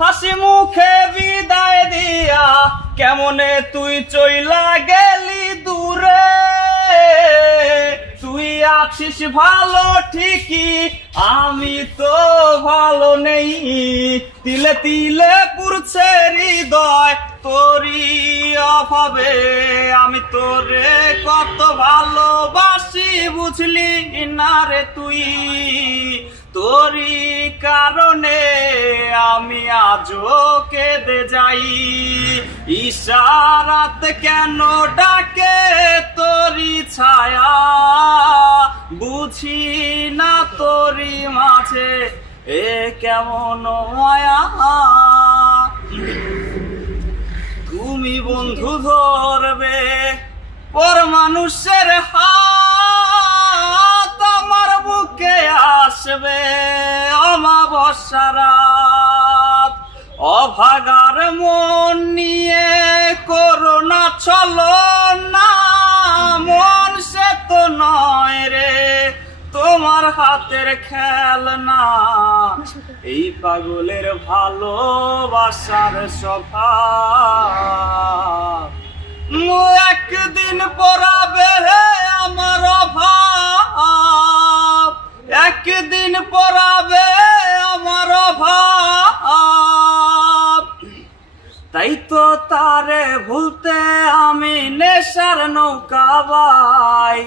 হাসি মুখে বিদায় দিয়া কেমনে তুই চইলা গেলি দূরে। তুই আছিস ভালো ঠিকই, আমি তো ভালো নেই। তিলে তিলে পুরছে হৃদয় তোরি অভাবে। আমি তোরে কত ভালোবাসি বুঝলি না রে তুই। তোরি কারণে আমি আজও কেঁদে যাই। ইশারাত কেন ডাকে তোরি ছায়া, বুঝি না তোরি মাঝে এ কেমন মায়া। তুমি বন্ধু ধরবে পর মানুষের হাত, আমার বুকে আসবে অমাবস্যা রাত। অভাগার মন নিয়ে করোনা চলো না, মন সে তো নয় রে তোমার হাতের খেলনা। এই পাগলের ভালোবাসার স্বভাব একদিন পড়াবে আমার অভাব, একদিন পড়াবে আমার অভাব। তাই তো তারে ভুলতে আমি নেশার নৌকা বাই।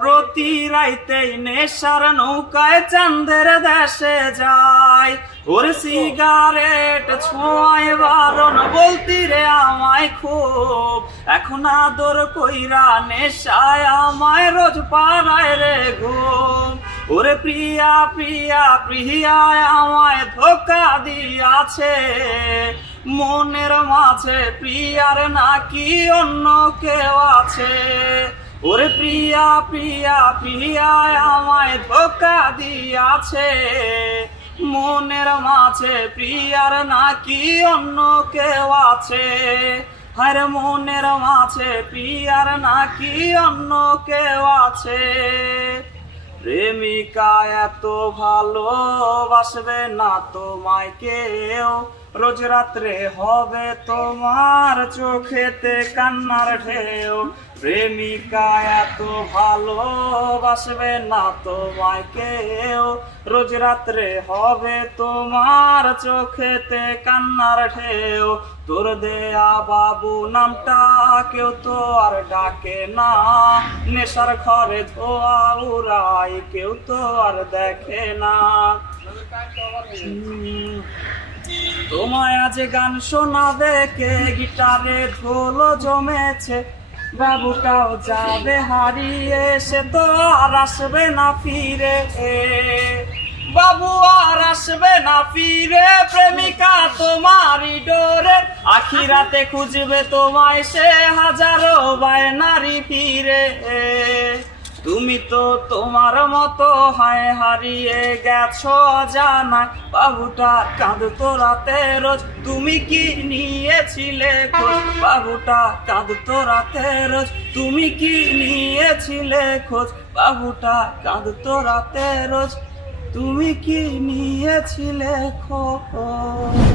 প্রতি রাইতেই নেশার নৌকায় চাঁদের দেশে যাই। ওর সিগারেট ছোঁয়ায় বারণ বলতি রে আমায় খুব। এখন আদর কইরা নেশায় আমায় রোজ পাড়ায় রে ঘুম। ওরে প্রিয়া প্রিয়া প্রিয়া আমায় ধোকা দিয়াছে, মনের মাঝে প্রিয়ার নাকি অন্য কেউ আছে। ওরে প্রিয়া প্রিয়া প্রিয়া আমায় ধোকা দিয়াছে, মনের মাঝে প্রিয়ার নাকি অন্য কেউ আছে। হায় মনের মাঝে প্রিয়ার নাকি অন্য কেউ আছে। প্রেমিকা এত ভালোবাসবে না তোমায় কেউ, রোজ রাত্রে হবে তোমার চোখেতে কান্নার ঢেউ। প্রেমিকা এত ভালোবাসবে না তোমায় কেউ, রোজ রাত্রে হবে তোমার চোখেতে কান্নার ঢেউ। তোর দেয়া বাবু নামটা কেউ তো আর ডাকে না, নেশার ঘরে ধোয়া উড়াই কেউ তো আর দেখে না। তোমায় আজ গান শোনাবে কে, গিটারে ঢোল জমেছে, বাবুটাও যাবে হারিয়ে, সে তো আর আসবে না ফিরে। বাবু আর আসবে না ফিরে, প্রেমিকা তোমারই ডোরে, আখিরাতে খুঁজবে তোমায় সে হাজারো বায়নারি ফিরে। তুমি তো তোমার মতো হায় হারিয়ে গেছো জানা, বাবুটা কাঁদতো রাতে রোজ, তুমি কি নিয়েছিলে খোঁজ? বাবুটা কাঁদতো রাতে রোজ, তুমি কি নিয়েছিলে খোঁজ? বাবুটা কাঁদতো রাতে রোজ, তুমি কি নিয়েছিলে খোঁজ?